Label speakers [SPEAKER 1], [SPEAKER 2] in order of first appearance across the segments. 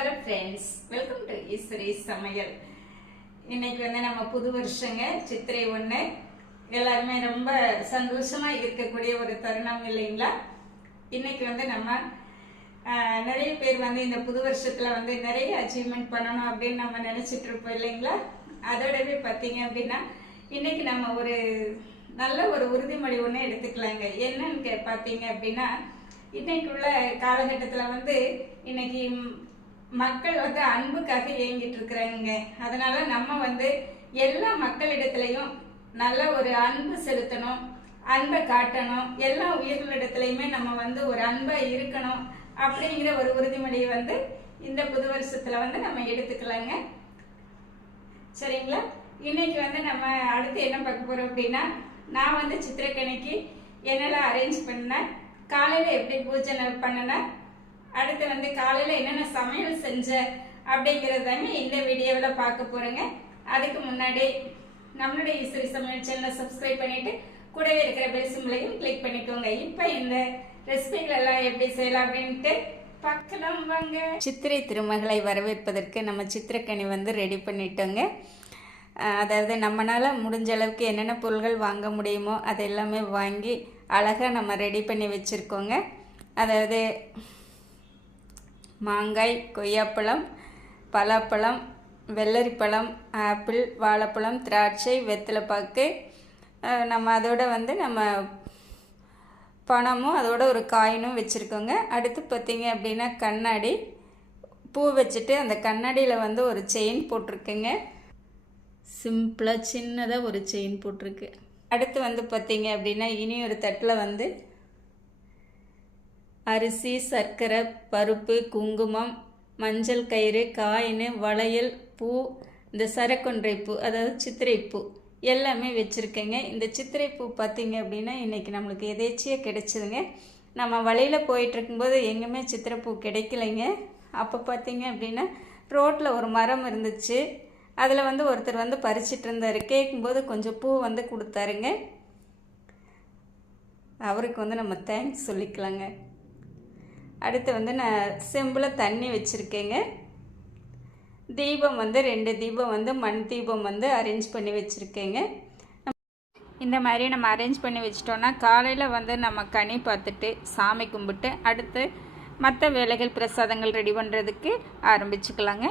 [SPEAKER 1] Hello friends welcome to Eswari சமையல் இன்னைக்கு வந்து நம்ம புது வருஷங்க சித்திரை ஒன்று எல்லாருமே ரொம்ப சந்தோஷமா இருக்கக்கூடிய ஒரு தருணம் இல்லைங்களா? இன்னைக்கு வந்து நம்ம நிறைய பேர் வந்து இந்த புது வருஷத்துல வந்து நிறைய அச்சீவ்மெண்ட் பண்ணணும் அப்படின்னு நம்ம நினைச்சிட்டு இருப்போம் இல்லைங்களா? அதோடவே பார்த்தீங்க அப்படின்னா இன்னைக்கு நம்ம ஒரு நல்ல ஒரு உறுதிமொழி ஒன்று எடுத்துக்கலாங்க. என்னன்னு கே- பார்த்தீங்க அப்படின்னா இன்னைக்குள்ள காலகட்டத்தில் வந்து இன்னைக்கு மக்கள் வந்து அன்புக்காக இயங்கிட்டு இருக்கிறாங்க அதனால நம்ம வந்து எல்லா மக்களிடத்துலையும் நல்ல ஒரு அன்பு செலுத்தணும் அன்பை காட்டணும் எல்லா உயிர்களிடத்துலையுமே நம்ம வந்து ஒரு அன்பா இருக்கணும் அப்படிங்கிற ஒரு உறுதிமொழியை வந்து இந்த புது வருஷத்துல வந்து நம்ம எடுத்துக்கலாங்க. சரிங்களா? இன்னைக்கு வந்து நம்ம அடுத்து என்ன பார்க்க போறோம் அப்படின்னா நான் வந்து சித்திரக்கணிக்கு என்னெல்லாம் அரேஞ்ச் பண்ணேன் காலையில் எப்படி பூஜை பண்ணினேன் அடுத்து வந்து காலையில் என்னென்ன சமையல் செஞ்ச அப்படிங்கிறது தாங்க இந்த வீடியோவில் பார்க்க போகிறேங்க அதுக்கு முன்னாடி நம்மளுடைய இசை சமையல் சேனலை சப்ஸ்கிரைப் பண்ணிவிட்டு கூடவே இருக்கிற பெல் கிளிக் பண்ணிக்கோங்க. இப்போ இந்த ரெசிபிகள் எல்லாம் எப்படி செய்யலாம் அப்படின்ட்டு பார்க்கலாம் வாங்க. சித்திரை திருமகளை வரவேற்பதற்கு நம்ம சித்திரக்கனி வந்து ரெடி பண்ணிட்டோங்க. அதாவது நம்மளால் முடிஞ்ச அளவுக்கு என்னென்ன பொருள்கள் வாங்க முடியுமோ அது எல்லாமே வாங்கி அழகாக நம்ம ரெடி பண்ணி வச்சுருக்கோங்க. அதாவது மாங்காய் கொய்யாப்பழம் பலாப்பழம் வெள்ளரிப்பழம் ஆப்பிள் வாழைப்பழம் திராட்சை வெத்தலைப்பாக்கு நம்ம அதோட வந்து நம்ம பணமும் அதோட ஒரு காயினும் வச்சுருக்கோங்க. அடுத்து பார்த்திங்க அப்படின்னா கண்ணாடி. பூ வச்சுட்டு அந்த கண்ணாடியில் வந்து ஒரு செயின் போட்டிருக்குங்க. சிம்பிளாக சின்னதாக ஒரு செயின் போட்டிருக்கு. அடுத்து வந்து பார்த்திங்க அப்படின்னா இனி ஒரு தட்டில் வந்து அரிசி சர்க்கரை பருப்பு குங்குமம் மஞ்சள் கயிறு காயின் வளையல் பூ இந்த சரக்கொன்றை பூ அதாவது சித்திரை பூ எல்லாமே வச்சுருக்கேங்க. இந்த சித்திரை பூ பார்த்தீங்க அப்படின்னா இன்றைக்கி நம்மளுக்கு எதேச்சியாக கிடைச்சிதுங்க. நம்ம வழியில் போயிட்டுருக்கும்போது எங்கேயுமே சித்திரை பூ கிடைக்கலைங்க. அப்போ பார்த்திங்க அப்படின்னா ரோட்டில் ஒரு மரம் இருந்துச்சு. அதில் வந்து ஒருத்தர் வந்து பறிச்சிட்டு இருந்தார். கேட்கும்போது கொஞ்சம் பூ வந்து கொடுத்தாருங்க. அவருக்கு வந்து நம்ம தேங்க்ஸ் சொல்லிக்கலாங்க. அடுத்து வந்து நான் செம்பில் தண்ணி வச்சுருக்கேங்க. தீபம் வந்து ரெண்டு தீபம் வந்து மண் தீபம் வந்து அரேஞ்ச் பண்ணி வச்சுருக்கேங்க. இந்த மாதிரி நம்ம அரேஞ்ச் பண்ணி வச்சிட்டோன்னா காலையில் வந்து நம்ம கனி பார்த்துட்டு சாமி கும்பிட்டு அடுத்து மற்ற வேலைகள் பிரசாதங்கள் ரெடி பண்ணுறதுக்கு ஆரம்பிச்சுக்கலாங்க.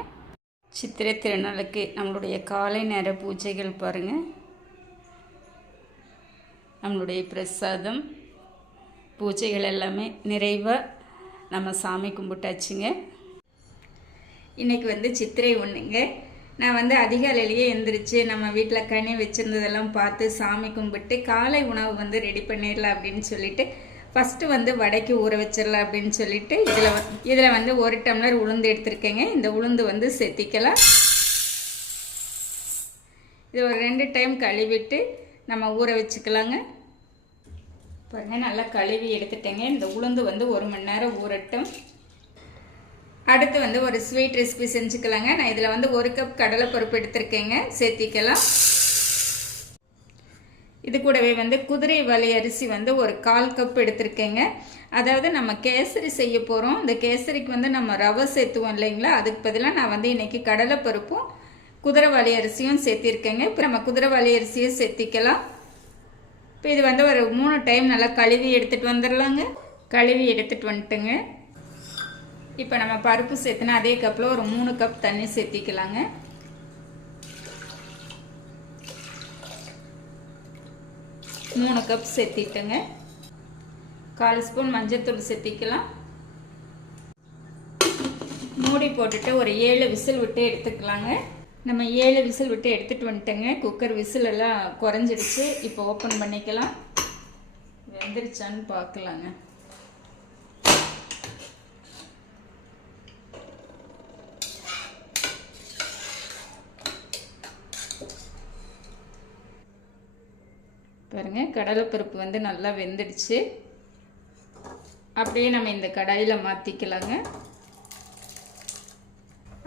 [SPEAKER 1] சித்திரை திருநாளுக்கு நம்மளுடைய காலை நேர பூஜைகள் பாருங்கள் நம்மளுடைய பிரசாதம் பூஜைகள் எல்லாமே நிறைவாக நம்ம சாமி கும்பிட்டாச்சுங்க. இன்றைக்கி வந்து சித்திரை ஒன்றுங்க நான் வந்து அதிகாலையிலேயே எந்திரிச்சு நம்ம வீட்டில் கனி வச்சுருந்ததெல்லாம் பார்த்து சாமி கும்பிட்டு காலை உணவு வந்து ரெடி பண்ணிடலாம் அப்படின்னு சொல்லிட்டு ஃபஸ்ட்டு வந்து வடைக்கு ஊற வச்சிடலாம் அப்படின்னு சொல்லிட்டு இதில் இதில் வந்து ஒரு டம்ளர் உளுந்து எடுத்திருக்கேங்க. இந்த உளுந்து வந்து செத்திக்கலாம். இது ஒரு ரெண்டு டைம் கழுவிட்டு நம்ம ஊற வச்சுக்கலாங்க. பாருங்க நல்லா கழுவி எடுத்துட்டேங்க. இந்த உளுந்து வந்து ஒரு மணி நேரம் ஊறட்டும். அடுத்து வந்து ஒரு ஸ்வீட் ரெசிபி செஞ்சுக்கலாங்க. நான் இதில் வந்து ஒரு கப் கடலைப்பருப்பு எடுத்திருக்கேங்க. சேர்த்திக்கலாம். இது கூடவே வந்து குதிரை வலி அரிசி வந்து ஒரு கால் கப் எடுத்திருக்கேங்க. அதாவது நம்ம கேசரி செய்ய போகிறோம் இந்த கேசரிக்கு வந்து நம்ம ரவை சேர்த்துவோம் இல்லைங்களா? அதுக்கு பதிலாக நான் வந்து இன்றைக்கி கடலைப்பருப்பும் குதிரை வலி அரிசியும் சேர்த்திருக்கேங்க. இப்போ நம்ம குதிரைவாளி அரிசியும் சேர்த்திக்கலாம். இப்போ இது வந்து ஒரு மூணு டைம் நல்லா கழுவி எடுத்துகிட்டு வந்துடலாங்க கழுவி எடுத்துகிட்டு வந்துட்டுங்க. இப்போ நம்ம பருப்பு சேர்த்துனா அதே கப்பில் ஒரு மூணு கப் தண்ணி சேர்த்திக்கலாங்க. மூணு கப் சேர்த்திட்டுங்க. கால் ஸ்பூன் மஞ்சத்தூள் சேர்த்திக்கலாம். மூடி போட்டுட்டு ஒரு ஏழு விசில் விட்டு எடுத்துக்கலாங்க. நம்ம ஏழு விசில் விட்டு எடுத்துகிட்டு வந்துட்டேங்க. குக்கர் விசில் எல்லாம் குறைஞ்சிடுச்சு. இப்போ ஓப்பன் பண்ணிக்கலாம். வெந்துருச்சான்னு பார்க்கலாங்க. பாருங்க கடலைப்பருப்பு வந்து நல்லா வெந்துடுச்சு. அப்படியே நம்ம இந்த கடாயில் மாற்றிக்கலாங்க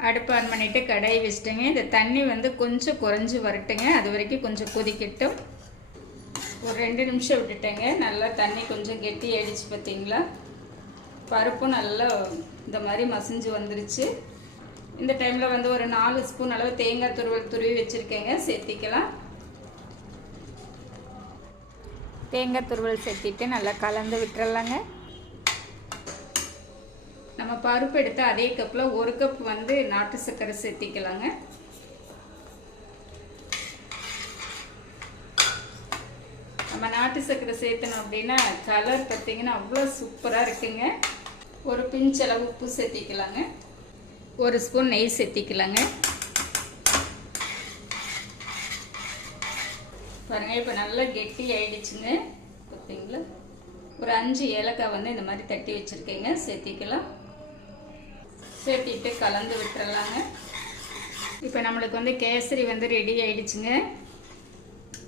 [SPEAKER 1] அடுப்பு ஆன் பண்ணிவிட்டு கடாய் வச்சுட்டேங்க. இந்த தண்ணி வந்து கொஞ்சம் குறைஞ்சி வரட்டுங்க. அது வரைக்கும் கொஞ்சம் கொதிக்கட்டும். ஒரு ரெண்டு நிமிஷம் விட்டுட்டேங்க. நல்லா தண்ணி கொஞ்சம் கெட்டி ஆயிடுச்சு பார்த்தீங்களா? பருப்பும் நல்லா இந்த மாதிரி மசிஞ்சு வந்துருச்சு. இந்த டைமில் வந்து ஒரு நாலு ஸ்பூன் அளவு தேங்காய் துருவல் துருவி வச்சுருக்கேங்க. சேர்த்திக்கலாம். தேங்காய் துருவல் சேர்த்திட்டு நல்லா கலந்து விட்டுறலாங்க. நம்ம பருப்பு எடுத்து அதே கப்பில் ஒரு கப் வந்து நாட்டு சர்க்கரை சேர்த்திக்கலாங்க. நம்ம நாட்டு சர்க்கரை சேர்த்தணும் அப்படின்னா கலர் பார்த்தீங்கன்னா அவ்வளோ சூப்பராக இருக்குங்க. ஒரு பிஞ்ச் அளவு உப்பு சேர்த்திக்கலாங்க. ஒரு ஸ்பூன் நெய் சேர்த்திக்கலாங்க. பாருங்கள் இப்போ நல்லா கெட்டி ஆயிடுச்சுங்க. பார்த்தீங்களா ஒரு அஞ்சு ஏலக்காய் வந்து இந்த மாதிரி தட்டி வச்சுருக்கேங்க. சேர்த்திக்கலாம். சேர்த்திட்டு கலந்து விட்டுறலாங்க. இப்போ நம்மளுக்கு வந்து கேசரி வந்து ரெடி ஆயிடுச்சுங்க.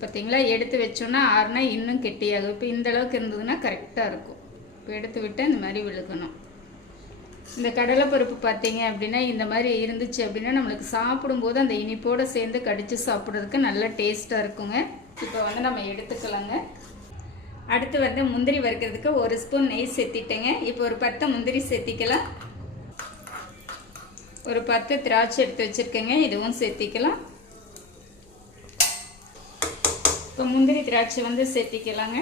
[SPEAKER 1] பார்த்தீங்களா? எடுத்து வச்சோன்னா ஆறுனா இன்னும் கெட்டியாகும். இப்போ இந்த அளவுக்கு இருந்ததுன்னா கரெக்டாக இருக்கும். இப்போ எடுத்து விட்டு இந்த மாதிரி விழுக்கணும் இந்த கடலைப்பருப்பு பார்த்தீங்க அப்படின்னா இந்த மாதிரி இருந்துச்சு அப்படின்னா நம்மளுக்கு சாப்பிடும்போது அந்த இனிப்போடு சேர்ந்து கடித்து சாப்பிட்றதுக்கு நல்ல டேஸ்ட்டாக இருக்குங்க. இப்போ வந்து நம்ம எடுத்துக்கலாங்க. அடுத்து வந்து முந்திரி வறுக்கிறதுக்கு ஒரு ஸ்பூன் நெய் சேர்த்திட்டேங்க. இப்போ ஒரு பத்து முந்திரி சேர்த்திக்கலாம். ஒரு பத்து திராட்சை எடுத்து வச்சுருக்கேங்க. இதுவும் சேர்த்திக்கலாம். இப்போ முந்திரி திராட்சை வந்து சேர்த்திக்கலாங்க.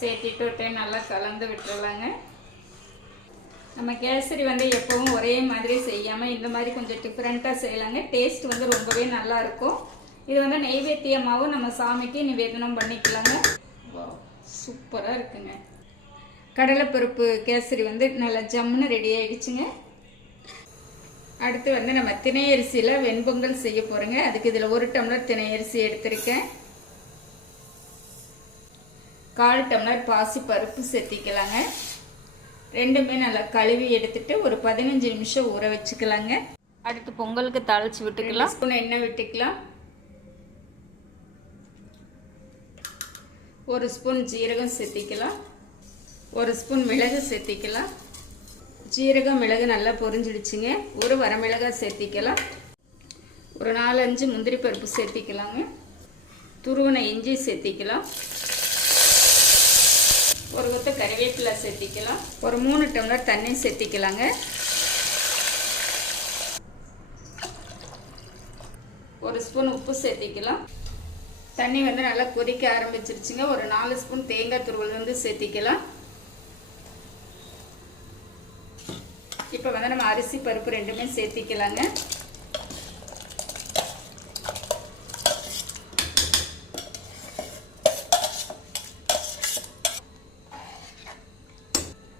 [SPEAKER 1] சேர்த்திட்டு ஒரு டைம் நல்லா கலந்து விட்டுறலாங்க. நம்ம கேசரி வந்து எப்பவும் ஒரே மாதிரி செய்யாமல் இந்த மாதிரி கொஞ்சம் டிஃப்ரெண்ட்டாக செய்யலாங்க. டேஸ்ட் வந்து ரொம்பவே நல்லா இருக்கும். இது வந்து நெய்வேத்தியமாகவும் நம்ம சாமிக்கு நிவேதனம் பண்ணிக்கலாங்க. சூப்பராக இருக்குங்க. கடலைப்பருப்பு கேசரி வந்து நல்லா ஜம்முன்னு ரெடி ஆகிடுச்சுங்க அடுத்து வந்து நம்ம திணையரிசியில் வெண்பொங்கல் செய்ய போகிறோங்க அதுக்கு இதில் ஒரு டம்ளர் திணையரிசி எடுத்திருக்கேன். கால் டம்ளர் பாசி பருப்பு சேர்த்திக்கலாங்க. ரெண்டுமே நல்லா கழுவி எடுத்துட்டு ஒரு பதினஞ்சு நிமிஷம் ஊற வச்சுக்கலாங்க. அடுத்து பொங்கலுக்கு தாளித்து விட்டுக்கலாம். ஸ்பூன் எண்ணெய் விட்டுக்கலாம். ஒரு ஸ்பூன் ஜீரகம் சேர்த்திக்கலாம். ஒரு ஸ்பூன் மிளகு சேர்த்திக்கலாம். ஜீரகம் மிளகு நல்லா பொரிஞ்சிடுச்சுங்க. ஒரு வரமிளகாய் சேர்த்திக்கலாம். ஒரு நாலஞ்சு முந்திரி பருப்பு சேர்த்திக்கலாங்க. துருவனை இஞ்சி சேர்த்திக்கலாம். ஒரு கொத்த கறிவேப்பிலை சேர்த்திக்கலாம். ஒரு மூணு டம்ளர் தண்ணி சேர்த்திக்கலாங்க. ஒரு ஸ்பூன் உப்பு சேர்த்திக்கலாம். தண்ணி வந்து நல்லா கொதிக்க ஆரம்பிச்சிருச்சுங்க. ஒரு நாலு ஸ்பூன் தேங்காய் துருவல் வந்து சேர்த்திக்கலாம். இப்போ வந்து நம்ம அரிசி பருப்பு ரெண்டுமே சேர்த்திக்கலாங்க.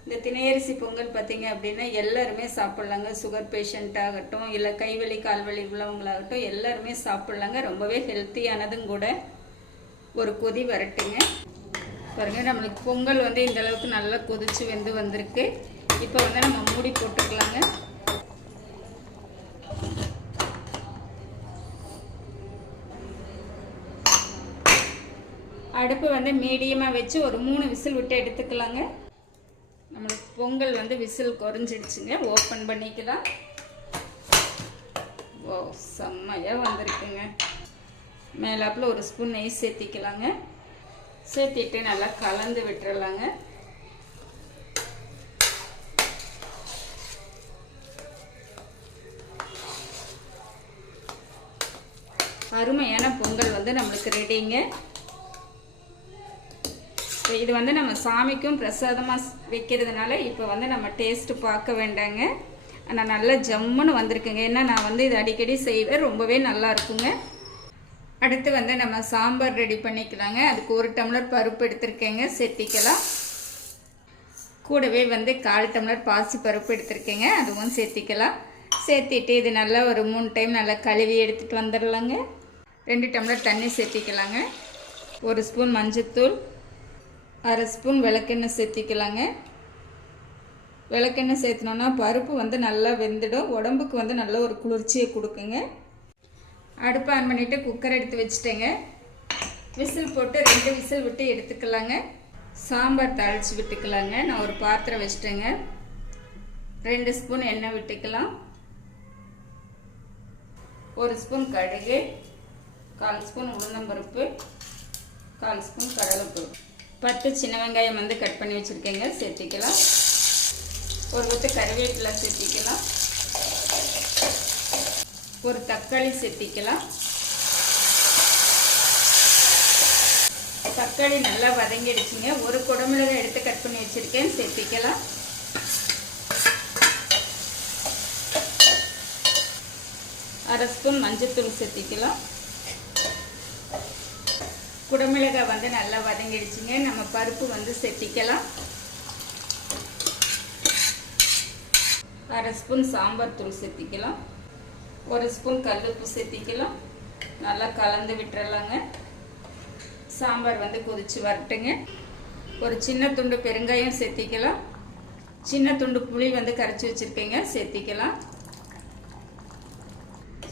[SPEAKER 1] இந்த திணையரிசி பொங்கல் பார்த்தீங்க அப்படின்னா எல்லாருமே சாப்பிட்லாங்க. சுகர் பேஷண்ட் ஆகட்டும் இல்லை கைவலி கால்வலி உள்ளவங்களாகட்டும் எல்லாருமே சாப்பிட்லாங்க. ரொம்பவே ஹெல்த்தியானதும் கூட ஒரு கொதி வரட்டுங்க. பாருங்க நம்மளுக்கு பொங்கல் வந்து இந்த அளவுக்கு நல்லா கொதிச்சு வெந்து வந்திருக்கு. இப்போ வந்து நம்ம மூடி போட்டுக்கலாங்க. அடுப்பு வந்து மீடியமாக வச்சு ஒரு மூணு விசில் விட்டு எடுத்துக்கலாங்க. நம்மளுக்கு பொங்கல் வந்து விசில் குறைஞ்சிடுச்சுங்க. ஓப்பன் பண்ணிக்கலாம். ஓ செம்மையாக வந்திருக்குங்க. மேலாப்பில் ஒரு ஸ்பூன் நெய் சேர்த்திக்கலாங்க. சேர்த்திட்டு நல்லா கலந்து விட்டுறலாங்க. அருமையான பொங்கல் வந்து நம்மளுக்கு ரெடிங்க இது வந்து நம்ம சாமிக்கும் பிரசாதமாக வைக்கிறதுனால இப்போ வந்து நம்ம டேஸ்ட்டு பார்க்க வேண்டாங்க. ஆனால் நல்லா ஜம்முன்னு வந்திருக்குங்க. ஏன்னா நான் வந்து இது அடிக்கடி செய்வேன். ரொம்பவே நல்லா இருக்குங்க. அடுத்து வந்து நம்ம சாம்பார் ரெடி பண்ணிக்கலாங்க. அதுக்கு ஒரு டம்ளர் பருப்பு எடுத்திருக்கேங்க. சேர்த்திக்கலாம் கூடவே வந்து கால் டம்ளர் பாசி பருப்பு எடுத்திருக்கேங்க. அதுவும் சேர்த்திக்கலாம் சேர்த்திட்டு இது நல்லா ஒரு மூணு டைம் நல்லா கழுவி எடுத்துகிட்டு வந்துடலாங்க. ரெண்டு டம்ளர் தண்ணி சேர்த்திக்கலாங்க. ஒரு ஸ்பூன் மஞ்சத்தூள் அரை ஸ்பூன் விளக்கெண்ணெய் சேர்த்திக்கலாங்க. விளக்கெண்ணெய் சேர்த்தினோன்னா பருப்பு வந்து நல்லா வெந்துடும். உடம்புக்கு வந்து நல்ல ஒரு குளிர்ச்சியை கொடுக்குங்க. அடுப்பு ஆன் பண்ணிவிட்டு குக்கர் எடுத்து வச்சுட்டேங்க. விசில் போட்டு ரெண்டு விசில் விட்டு எடுத்துக்கலாங்க. சாம்பார் தாளித்து விட்டுக்கலாங்க. நான் ஒரு பாத்திரம் வச்சுட்டேங்க. ரெண்டு ஸ்பூன் எண்ணெய் விட்டுக்கலாம். ஒரு ஸ்பூன் கடுகு. கால் ஸ்பூன் உளுந்தம்பருப்பு கால் ஸ்பூன் கடலைப்பருப்பு. பத்து சின்ன வெங்காயம் வந்து கட் பண்ணி வச்சுருக்கேங்க சேர்த்திக்கலாம். ஒரு கொத்து கருவேப்பிலை சேர்த்திக்கலாம். ஒரு தக்காளி சேர்த்திக்கலாம். தக்காளி நல்லா வதங்கிடுச்சுங்க. ஒரு குடமிளகாய் எடுத்து கட் பண்ணி வச்சுருக்கேன் சேர்த்திக்கலாம். அரை ஸ்பூன் மஞ்சத்தூள் சேர்த்திக்கலாம். குடமிளகாய் வந்து நல்லா வதங்கிடுச்சுங்க. நம்ம பருப்பு வந்து செட்டிக்கலாம் அரை ஸ்பூன் சாம்பார் தூள் சேர்த்திக்கலாம் ஒரு ஸ்பூன் கல்லுப்பு சேர்த்திக்கலாம் நல்லா கலந்து விட்டுறலாங்க. சாம்பார் வந்து கொதிச்சு வரட்டுங்க. ஒரு சின்ன துண்டு பெருங்காயம் சேர்த்திக்கலாம் சின்ன துண்டு புளி வந்து கரைச்சி வச்சுருக்கேங்க. சேர்த்திக்கலாம்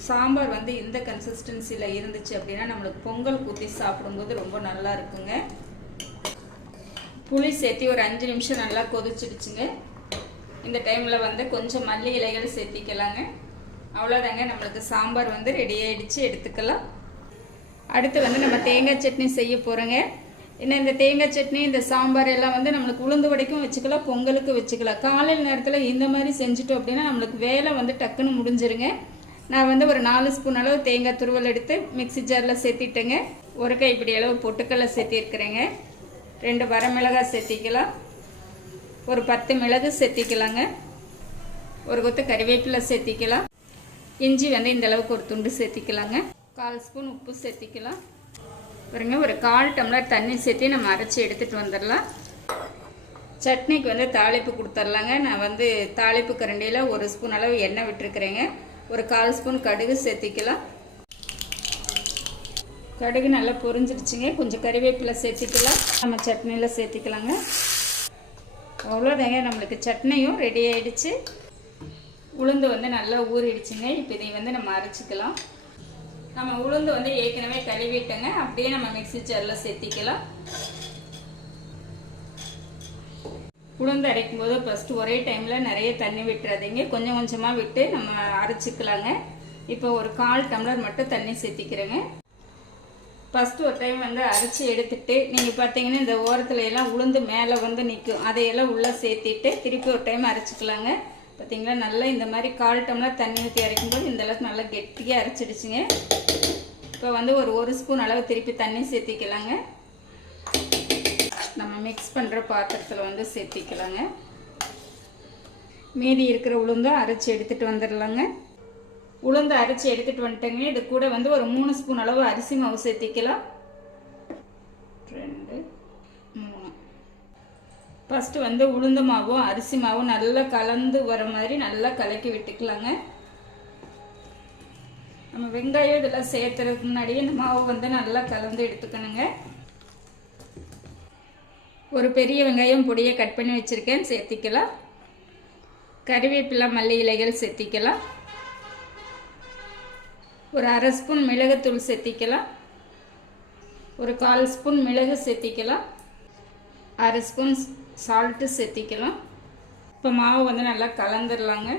[SPEAKER 1] சாம்பார் வந்து இந்த கன்சிஸ்டன்சியில் இருந்துச்சு அப்படின்னா நம்மளுக்கு பொங்கல் ஊற்றி சாப்பிடும்போது ரொம்ப நல்லா இருக்குங்க. புளி சேர்த்தி ஒரு அஞ்சு நிமிஷம் நல்லா கொதிச்சிடுச்சுங்க. இந்த டைமில் வந்து கொஞ்சம் மல்லி இலைகள் சேர்த்திக்கலாங்க. அவ்வளோதாங்க நம்மளுக்கு சாம்பார் வந்து ரெடி ஆகிடுச்சு எடுத்துக்கலாம். அடுத்து வந்து நம்ம தேங்காய் சட்னி செய்ய போகிறோங்க ஏன்னா இந்த தேங்காய் சட்னி இந்த சாம்பார் எல்லாம் வந்து நம்மளுக்கு உளுந்து வடைக்கும் வச்சுக்கலாம் பொங்கலுக்கு வச்சுக்கலாம். காலையில் நேரத்தில் இந்த மாதிரி செஞ்சுட்டோம் அப்படின்னா நம்மளுக்கு வேலை வந்து டக்குன்னு முடிஞ்சிருங்க. நான் வந்து ஒரு நாலு ஸ்பூன் அளவு தேங்காய் துருவல் எடுத்து மிக்சி ஜாரில் சேர்த்திட்டேங்க. ஒரு கைப்பிடி அளவு பொட்டுக்கடலை சேர்த்திருக்கிறேங்க. ரெண்டு வரமிளகாய் சேர்த்திக்கலாம். ஒரு பத்து மிளகு சேர்த்திக்கலாங்க. ஒரு கொத்து கறிவேப்பிலை சேர்த்திக்கலாம். இஞ்சி வந்து இந்த அளவுக்கு ஒரு துண்டு சேர்த்திக்கலாங்க. கால் ஸ்பூன் உப்பு சேர்த்திக்கலாம். பாருங்க ஒரு கால் டம்ளர் தண்ணி சேர்த்து நம்ம அரைச்சி எடுத்துகிட்டு வந்துடலாம். சட்னிக்கு வந்து தாளிப்பு கொடுத்துர்லாங்க நான் வந்து தாளிப்பு கரண்டியில் ஒரு ஸ்பூன் அளவு எண்ணெய் விட்டுருக்குறேங்க. ஒரு கால் ஸ்பூன் கடுகு சேர்த்திக்கலாம். கடுகு நல்லா பொரிஞ்சிடுச்சுங்க. கொஞ்சம் கறிவேப்பிலை சேர்த்திக்கலாம். நம்ம சட்னியில் சேர்த்திக்கலாங்க. அவ்வளோதாங்க நம்மளுக்கு சட்னியும் ரெடி ஆகிடுச்சு உளுந்து வந்து நல்லா ஊறிடுச்சுங்க. இப்போ இதை வந்து நம்ம அரைச்சிக்கலாம். நம்ம உளுந்து வந்து ஏற்கனவே கழுவிட்டோங்க. அப்படியே நம்ம மிக்ஸி ஜாரில் சேர்த்திக்கலாம். உளுந்து அரைக்கும் போது ஃபஸ்ட்டு ஒரே டைமில் நிறைய தண்ணி விட்டுறாதீங்க. கொஞ்சம் கொஞ்சமாக விட்டு நம்ம அரைச்சிக்கலாங்க. இப்போ ஒரு கால் டம்ளர் மட்டும் தண்ணி சேர்த்திக்கிறேங்க. ஃபஸ்ட்டு ஒரு டைம் வந்து அரைச்சி எடுத்துட்டு நீங்கள் பார்த்தீங்கன்னா இந்த ஓரத்துல எல்லாம் உளுந்து மேலே வந்து நிற்கும் அதையெல்லாம் உள்ளே சேர்த்திட்டு திருப்பி ஒரு டைம் அரைச்சிக்கலாங்க. பார்த்தீங்களா? நல்லா இந்த மாதிரி கால் டம்ளர் தண்ணி ஊற்றி அரைக்கும்போது இந்த அளவுக்கு நல்லா கெட்டியாக அரைச்சிடுச்சுங்க. இப்போ வந்து ஒரு ஒரு ஸ்பூன் அளவு திருப்பி தண்ணி சேர்த்திக்கலாங்க. நம்ம மிக்ஸ் பண்ணுற பாத்திரத்தில் வந்து சேர்த்திக்கலாங்க. மீதி இருக்கிற உளுந்தும் அரைச்சி எடுத்துகிட்டு வந்துடலாங்க உளுந்து அரைச்சி எடுத்துகிட்டு வந்துட்டேங்க. இது கூட வந்து ஒரு மூணு ஸ்பூன் அளவு அரிசி மாவு சேர்த்திக்கலாம். ரெண்டு மூணு. ஃபஸ்ட்டு வந்து உளுந்த மாவும் அரிசி மாவும் நல்லா கலந்து வர மாதிரி நல்லா கலக்கி விட்டுக்கலாங்க. நம்ம வெங்காயம் இதெல்லாம் சேர்த்துறதுக்கு முன்னாடியே இந்த மாவு வந்து நல்லா கலந்து எடுத்துக்கணுங்க. ஒரு பெரிய வெங்காயம் பொடியை கட் பண்ணி வச்சுருக்கேன் சேர்த்திக்கலாம். கறிவேப்பிலை மல்லி இலைகள் சேர்த்திக்கலாம். ஒரு அரை ஸ்பூன் மிளகுத்தூள் சேர்த்திக்கலாம். ஒரு கால் ஸ்பூன் மிளகு சேர்த்திக்கலாம். அரை ஸ்பூன் சால்ட்டு சேர்த்திக்கலாம். இப்போ மாவு வந்து நல்லா கலந்துடலாங்க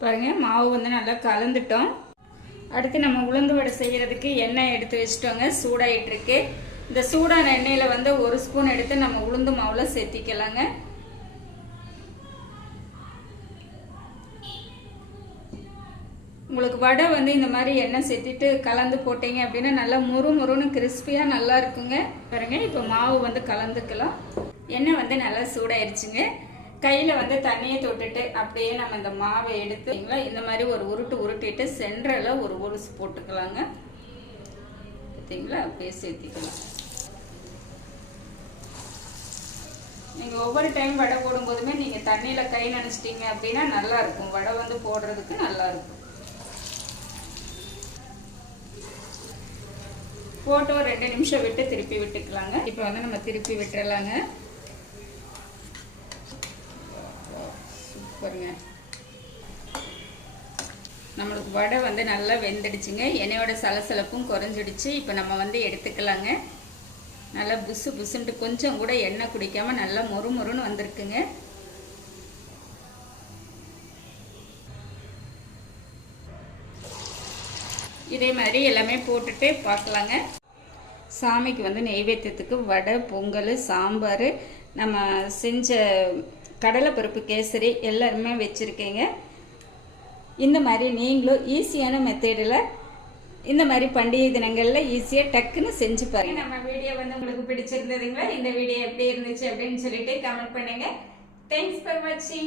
[SPEAKER 1] பாருங்கள் மாவு வந்து நல்லா கலந்துட்டோம். அடுத்து நம்ம உளுந்து வடை செய்கிறதுக்கு எண்ணெய் எடுத்து வச்சுட்டோங்க. சூடாயிட்டுருக்கு. இந்த சூடான எண்ணெயில் வந்து ஒரு ஸ்பூன் எடுத்து நம்ம உளுந்து மாவில் சேர்த்திக்கலாங்க உங்களுக்கு வடை வந்து இந்த மாதிரி எண்ணெய் சேர்த்திட்டு கலந்து போட்டீங்க அப்படின்னா நல்லா முறு முறுன்னு கிறிஸ்பியாக நல்லா இருக்குங்க. பாருங்க இப்போ மாவு வந்து கலந்துக்கலாம். எண்ணெய் வந்து நல்லா சூடாயிருச்சுங்க. கையில் வந்து தண்ணியை தொட்டுட்டு அப்படியே நம்ம இந்த மாவை எடுத்து இந்த மாதிரி ஒரு உருட்டு உருட்டிட்டு சென்டரில் ஒரு உருசு போட்டுக்கலாங்க. பார்த்தீங்களா அப்படியே சேர்த்திக்கலாம். நீங்கள் ஒவ்வொரு டைம் வடை போடும்போதுமே நீங்கள் தண்ணியில் கை நினச்சிட்டீங்க அப்படின்னா நல்லா இருக்கும். வடை வந்து போடுறதுக்கு நல்லா இருக்கும். போட்டு ஒரு ரெண்டு நிமிஷம் விட்டு திருப்பி விட்டுக்கலாங்க. இப்போ வந்து நம்ம திருப்பி விட்டுறலாங்க. சூப்பருங்க நம்மளுக்கு வடை வந்து நல்லா வெந்துடுச்சுங்க. எண்ணெயோட சலசலப்பும் குறைஞ்சிடுச்சு. இப்போ நம்ம வந்து எடுத்துக்கலாங்க. நல்லா புசு புசுன்ட்டு கொஞ்சம் கூட எண்ணெய் குடிக்காமல் நல்லா மொறு மொறுன்னு வந்திருக்குங்க. இதே மாதிரி எல்லாமே போட்டுட்டு பார்க்கலாங்க. சாமிக்கு வந்து நெய்வேத்தியத்துக்கு வடை பொங்கல் சாம்பார் நம்ம செஞ்ச கடலைப்பருப்பு கேசரி எல்லாருமே வச்சுருக்கேங்க. இந்த மாதிரி நீங்களும் ஈஸியான மெத்தேடில் இந்த மாதிரி பண்டிகை தினங்களில் ஈஸியாக டக்குன்னு செஞ்சு பாருங்க. நம்ம வீடியோ வந்து உங்களுக்கு பிடிச்சிருந்ததுங்களா? இந்த வீடியோ எப்படி இருந்துச்சு அப்படின்னு சொல்லிட்டு கமெண்ட் பண்ணுங்கள் தேங்க்ஸ் ஃபார் வாட்சிங்